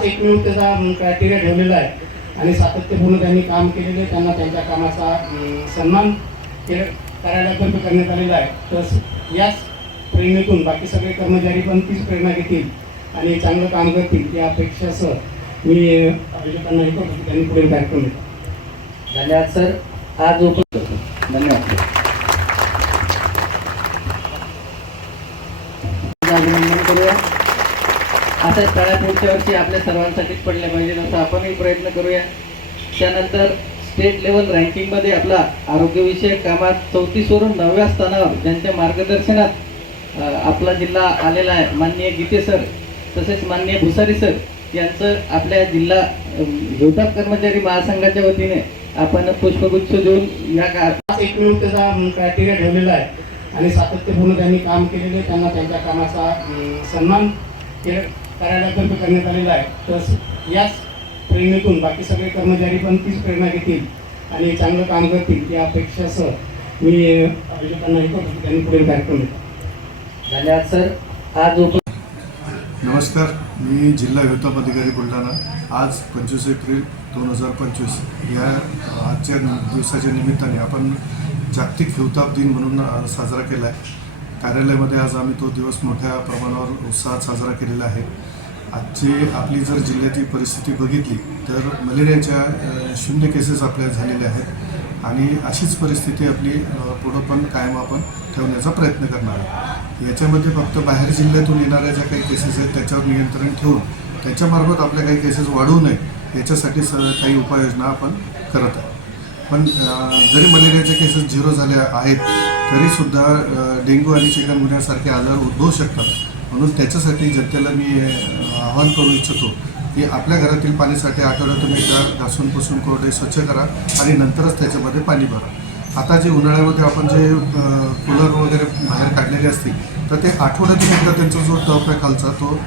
हाच एकमेव त्याचा क्रायटेरिया ठेवलेला आहे. आणि सातत्यपूर्ण त्यांनी काम केलेले त्यांना त्यांच्या कामाचा सन्मान के- कार्यालयातर्फे करण्यात आलेला आहे. तर याच प्रेरणेतून बाकी सगळे कर्मचारी पण तीच प्रेरणा घेतील आणि चांगलं काम करतील या अपेक्षासह मी अभिजितांना हे करतो की त्यांनी पुढील कार्यक्रम घेतला धन्यवाद सर. आज उपलब्ध करतो धन्यवाद. अभिनंदन करूया. आता तळ्या पुढच्या वर्षी आपल्या सर्वांसाठीच पडल्या पाहिजे असं आपणही प्रयत्न करूया. त्यानंतर स्टेट लेवल रँकिंगमध्ये आपला आरोग्यविषयक कामात चौतीसवरून नवव्या स्थानावर ज्यांच्या मार्गदर्शनात आपला जिल्हा आलेला आहे माननीय गीते सर तसेच माननीय भुसारी सर यांचं आपल्या जिल्हा हिवताप कर्मचारी महासंघाच्या वतीने आपण पुष्पगुच्छ देऊन या का हाच एकमेव त्याचा क्रायटेरिया ठेवलेला आहे. आणि सातत्यपूर्ण त्यांनी काम केलेले त्यांना त्यांच्या कामाचा सन्मान केला. कार्यालयातर्फे करण्यात आलेला आहे. तर याच प्रेरणेतून बाकी सगळे कर्मचारी पण तीच प्रेरणा घेतील आणि चांगलं काम करतील या अपेक्षासह मी अभिजितांना हे करतो त्यांनी पुढील कार्यक्रम घेतला. धन्यवाद सर. आज नमस्कार. मी जिल्हा अधिकारी बुलढाणा. आज पंचवीस एप्रिल दोन हजार पंचवीस. या आजच्या दिवसाच्या निमित्ताने आपण जागतिक हिवताप दिन म्हणून साजरा केला आहे. कार्यालयामध्ये आज आम्ही तो दिवस मोठ्या प्रमाणावर उत्साहात साजरा केलेला आहे. आजची आपली जर जिल्ह्यातील परिस्थिती बघितली तर मलेरियाच्या शून्य केसेस आपल्या झालेल्या आहेत. आणि अशीच परिस्थिती आपली पुढं पण कायम आपण ठेवण्याचा प्रयत्न करणार आहे याच्यामध्ये फक्त बाहेर जिल्ह्यातून येणाऱ्या ज्या काही केसेस आहेत त्याच्यावर नियंत्रण ठेवून त्याच्यामार्फत आपल्या काही केसेस वाढू नये याच्यासाठी स काही उपाययोजना आपण करत आहोत. पण जरी मलेरियाच्या केसेस झिरो झाल्या आहेत तरीसुद्धा डेंग्यू आणि चिकनगुन्यासारखे आजार उद्भवू शकतात. म्हणून त्याच्यासाठी जनतेला मी आवाहन करू इच्छितो की आपल्या घरातील पाणीसाठी आठवड्यातून एकदा घासून पुसून कोरडे स्वच्छ करा आणि नंतरच त्याच्यामध्ये पाणी भरा. आता जे उन्हाळ्यामध्ये आपण जे कूलर वगैरे बाहेर काढलेले असतील तर ते आठवड्यातून एकदा त्यांचा जो टप आहे खालचा तो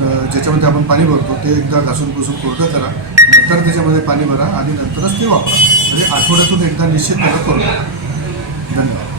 ज्याच्यामध्ये आपण पाणी भरतो ते एकदा घासून पुसून कोरडं करा नंतर त्याच्यामध्ये पाणी भरा आणि नंतरच ते वापरा. म्हणजे आठवड्यातून एकदा निश्चितपणे करू धन्यवाद.